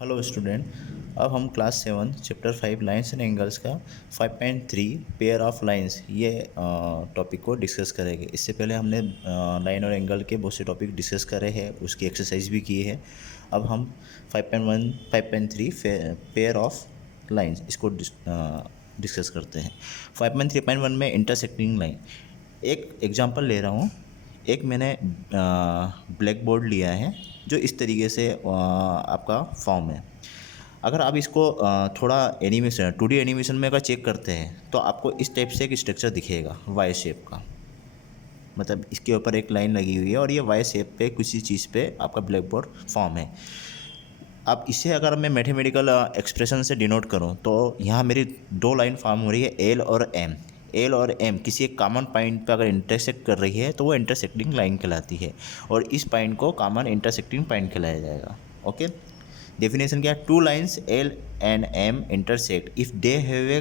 Hello student. अब हम class 7 chapter 5 lines and angles का 5.3 पेयर ऑफ लाइंस ये टॉपिक को डिस्कस करेंगे। इससे पहले हमने लाइन और एंगल के बहुत से टॉपिक डिस्कस करे हैं, उसकी एक्सरसाइज भी की है। अब हम 5.1 5.3 पेयर ऑफ लाइंस इसको डिस्कस करते हैं। 5.3.1 में इंटरसेक्टिंग लाइन एक एग्जांपल ले रहा हूँ। एक मैंने ब्लैक बोर्ड लिया है जो इस तरीके से आपका फॉर्म है। अगर आप इसको थोड़ा एनिमेशन 2D एनिमेशन में अगर चेक करते हैं तो आपको इस टाइप से एक स्ट्रक्चर दिखेगा वाई शेप का। मतलब इसके ऊपर एक लाइन लगी हुई है और ये वाई शेप पे किसी चीज़ पे आपका ब्लैक बोर्ड फॉर्म है। अब इसे अगर मैं मैथमेटिकल एक्सप्रेशन से डिनोट करूं तो यहाँ मेरी दो लाइन फॉर्म हो रही है एल और एम। एल और एम किसी एक कॉमन पॉइंट पे अगर इंटरसेक्ट कर रही है तो वो इंटरसेक्टिंग लाइन कहलाती है और इस पॉइंट को कॉमन इंटरसेक्टिंग पॉइंट कहलाया जाएगा। ओके, डेफिनेशन क्या है? Two lines L and M intersect if they have a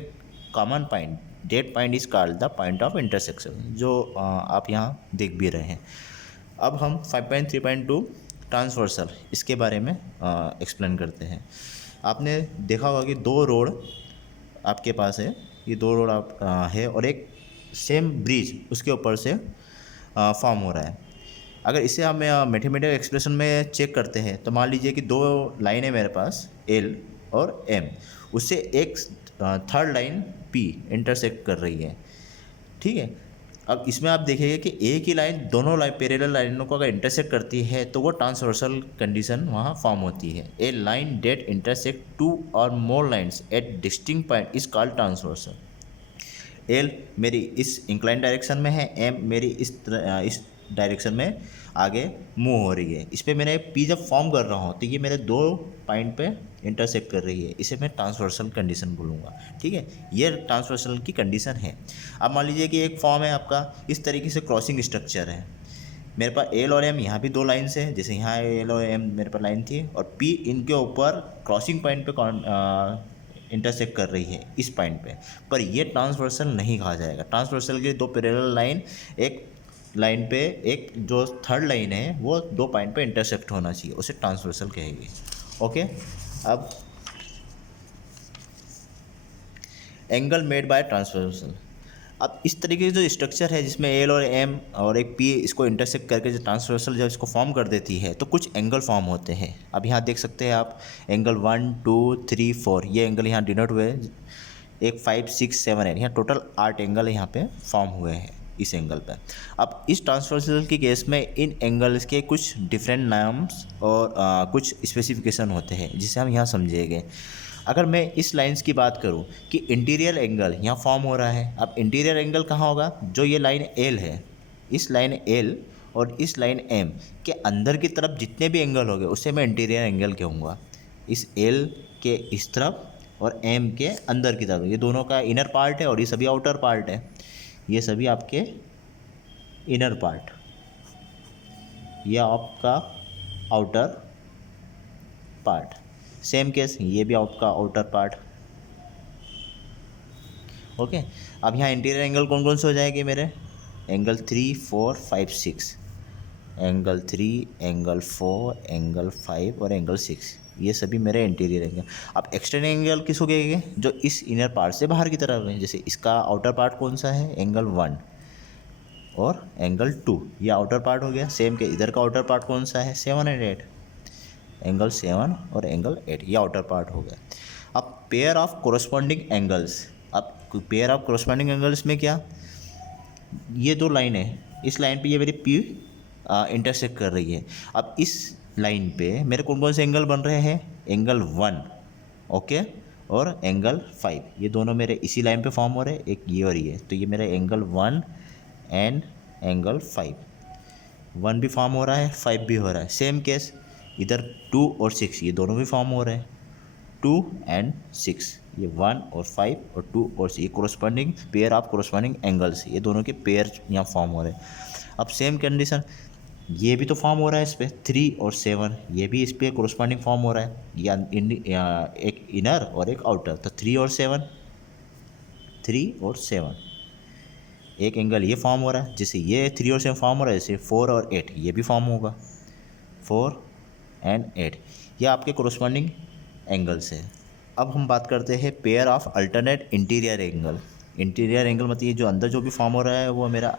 common point that point is called the point of intersection, जो आप यहाँ देख भी रहे हैं। अब हम 5.3.2 ट्रांसवर्सल इसके बारे में एक्सप्लेन करते हैं। आपने देखा होगा कि दो रोड आपके पास है, ये दो रोड आप है और एक सेम ब्रिज उसके ऊपर से फॉर्म हो रहा है। अगर इसे हम मैथमेटिकल एक्सप्रेशन में चेक करते हैं तो मान लीजिए कि दो लाइन है मेरे पास एल और एम, उससे एक थर्ड लाइन पी इंटरसेक्ट कर रही है। ठीक है, अब इसमें आप देखेंगे कि एक ही लाइन दोनों पैरेलल लाइनों को अगर इंटरसेक्ट करती है तो वो ट्रांसवर्सल कंडीशन वहाँ फॉर्म होती है। ए लाइन डेट इंटरसेक्ट टू और more lines at distinct point is called transversal. L मेरी इस इंक्लाइन डायरेक्शन में है, एम मेरी इस डायरेक्शन में आगे मूव हो रही है। इस पर मैंने पी जब फॉर्म कर रहा हूँ तो ये मेरे दो पॉइंट पे इंटरसेक्ट कर रही है, इसे मैं ट्रांसवर्सल कंडीशन बोलूँगा। ठीक है, ये ट्रांसवर्सल की कंडीशन है। अब मान लीजिए कि एक फॉर्म है आपका इस तरीके से क्रॉसिंग स्ट्रक्चर है। मेरे पास एल और एम यहाँ भी दो लाइन्स हैं, जैसे यहाँ एल और एम मेरे पास लाइन थी और पी इनके ऊपर क्रॉसिंग पॉइंट पे इंटरसेक्ट कर रही है इस पॉइंट पे, पर ये ट्रांसवर्सल नहीं कहा जाएगा। ट्रांसवर्सल के दो पैरेलल लाइन एक लाइन पे एक जो थर्ड लाइन है वो दो पॉइंट पे इंटरसेक्ट होना चाहिए, उसे ट्रांसवर्सल कहेंगे। ओके, अब एंगल मेड बाय ट्रांसवर्सल। अब इस तरीके की जो स्ट्रक्चर है जिसमें एल और एम और एक पी इसको इंटरसेक्ट करके जो ट्रांसवर्सल जब इसको फॉर्म कर देती है तो कुछ एंगल फॉर्म होते हैं। अब यहाँ देख सकते हैं आप एंगल 1 2 3 4 ये एंगल यहाँ डिनोट हुए हैं। एक 5 6 7 8 यहाँ टोटल 8 एंगल यहाँ पे फॉर्म हुए हैं इस एंगल पे। अब इस ट्रांसवर्सल के केस में इन एंगल्स के कुछ डिफरेंट नाम्स और कुछ स्पेसिफिकेशन होते हैं जिसे हम यहाँ समझेंगे। अगर मैं इस लाइंस की बात करूं कि इंटीरियर एंगल यहाँ फॉर्म हो रहा है, अब इंटीरियर एंगल कहाँ होगा? जो ये लाइन एल है, इस लाइन एल और इस लाइन एम के अंदर की तरफ जितने भी एंगल हो गए उसे मैं इंटीरियर एंगल कहूँगा। इस एल के इस तरफ और एम के अंदर की तरफ, ये दोनों का इनर पार्ट है और ये सभी आउटर पार्ट है। ये सभी आपके इनर पार्ट, ये आपका आउटर पार्ट। सेम केस ये भी आपका आउटर पार्ट। ओके, अब यहाँ इंटीरियर एंगल कौन कौन से हो जाएंगे मेरे? एंगल 3 4 5 6, एंगल 3 एंगल 4 एंगल 5 और एंगल 6, ये सभी मेरे इंटीरियर एंगल। अब एक्सटर्नल एंगल किसको कहेंगे? जो इस इनर पार्ट से बाहर की तरफ है। जैसे इसका आउटर पार्ट कौन सा है? एंगल 1 और एंगल 2, ये आउटर पार्ट हो गया। सेम के इधर का आउटर पार्ट कौन सा है? 7 एंड 8, एंगल 7 और एंगल 8, ये आउटर पार्ट हो गया। अब पेयर ऑफ कोरस्पॉन्डिंग एंगल्स। अब पेयर ऑफ कोरस्पॉन्डिंग एंगल्स में क्या? ये दो लाइन है, इस लाइन पे ये मेरी पी इंटरसेक्ट कर रही है। अब इस लाइन पे मेरे कौन कौन से एंगल बन रहे हैं? एंगल 1 ओके और एंगल 5, ये दोनों मेरे इसी लाइन पे फॉर्म हो रहे हैं, एक ये और ये। तो ये मेरा एंगल 1 एंड एंगल 5, 1 भी फॉर्म हो रहा है 5 भी हो रहा है। सेम केस इधर 2 और 6 ये दोनों भी फॉर्म हो रहे हैं, 2 एंड 6, ये 1 और 5 और 2 और 6, ये corresponding pair of corresponding angles, ये दोनों के पेयर यहाँ फॉर्म हो रहे हैं। अब सेम कंडीशन ये भी तो फॉर्म हो रहा है इस पर 3 और 7, ये भी इस पर कोरस्पॉन्डिंग फॉर्म हो रहा है, या एक इनर और एक आउटर। तो 3 और 7 एक एंगल ये फॉर्म हो रहा है। जैसे ये 3 और 7 फॉर्म हो रहा है, जैसे 4 और 8 ये भी फॉर्म होगा, 4 एंड 8, ये आपके कोरस्पॉन्डिंग एंगल से। अब हम बात करते हैं pair of alternate interior angle. Interior angle मतलब ये जो अंदर जो भी फॉर्म हो रहा है वो मेरा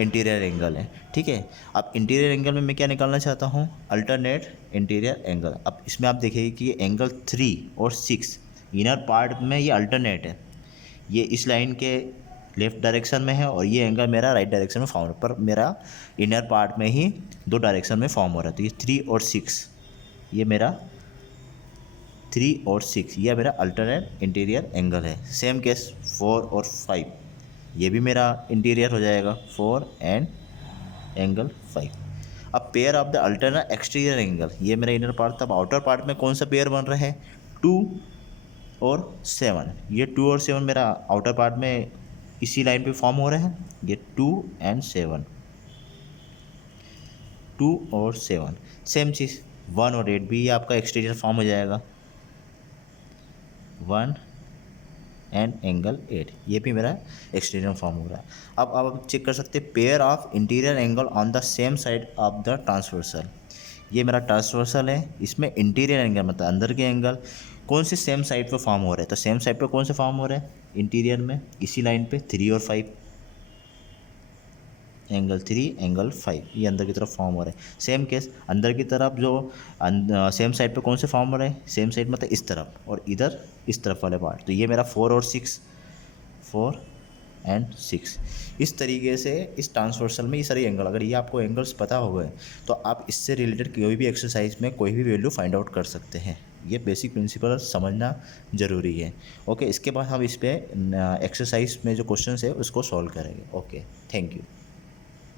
इंटीरियर एंगल है, ठीक है। अब इंटीरियर एंगल में मैं क्या निकालना चाहता हूँ, अल्टरनेट इंटीरियर एंगल। अब इसमें आप देखिए कि एंगल 3 और 6 इनर पार्ट में ये अल्टरनेट है, ये इस लाइन के लेफ्ट डायरेक्शन में है और ये एंगल मेरा राइट डायरेक्शन में फॉर्म हो रहा है, पर मेरा इनर पार्ट में ही दो डायरेक्शन में फॉर्म हो रहा है। तो ये 3 और 6, ये मेरा 3 और 6 ये मेरा अल्टरनेट इंटीरियर एंगल है। सेम केस 4 और 5, ये भी मेरा इंटीरियर हो जाएगा, 4 एंड एंगल 5। अब pair of the alternate exterior angle, ये मेरा इनर पार्ट था। अब आउटर पार्ट में कौन सा पेयर बन रहा है, 2 और 7। ये 2 और 7 मेरा आउटर पार्ट में इसी लाइन पे फॉर्म हो रहे हैं, ये 2 एंड 7, 2 और 7। सेम चीज़ 1 और 8 भी ये आपका एक्सटीरियर फॉर्म हो जाएगा, 1 एंड एंगल 8, ये भी मेरा एक्सटीरियर फॉर्म हो रहा है। अब आप चेक कर सकते हैं pair of interior angle on the same side of the transversal. ये मेरा ट्रांसवर्सल है, इसमें इंटीरियर एंगल मतलब अंदर के एंगल कौन से सेम साइड पे फॉर्म हो रहे हैं, तो सेम साइड पे कौन से फॉर्म हो रहे हैं, इंटीरियर में इसी लाइन पे 3 और 5, एंगल 3 एंगल 5 ये अंदर की तरफ फॉर्म हो रहे हैं। सेम केस अंदर की तरफ जो सेम साइड पे कौन से फॉर्म हो रहे हैं, सेम साइड मतलब इस तरफ और इधर इस तरफ वाले पार्ट, तो ये मेरा 4 और 6, 4 एंड 6। इस तरीके से इस ट्रांसवर्सल में ये सारे एंगल, अगर ये आपको एंगल्स पता हो गए तो आप इससे रिलेटेड कोई भी एक्सरसाइज में कोई भी वैल्यू फाइंड आउट कर सकते हैं। ये बेसिक प्रिंसिपल समझना ज़रूरी है। ओके, इसके बाद हम इस पर एक्सरसाइज में जो क्वेश्चन है उसको सॉल्व करेंगे। Okay, thank you.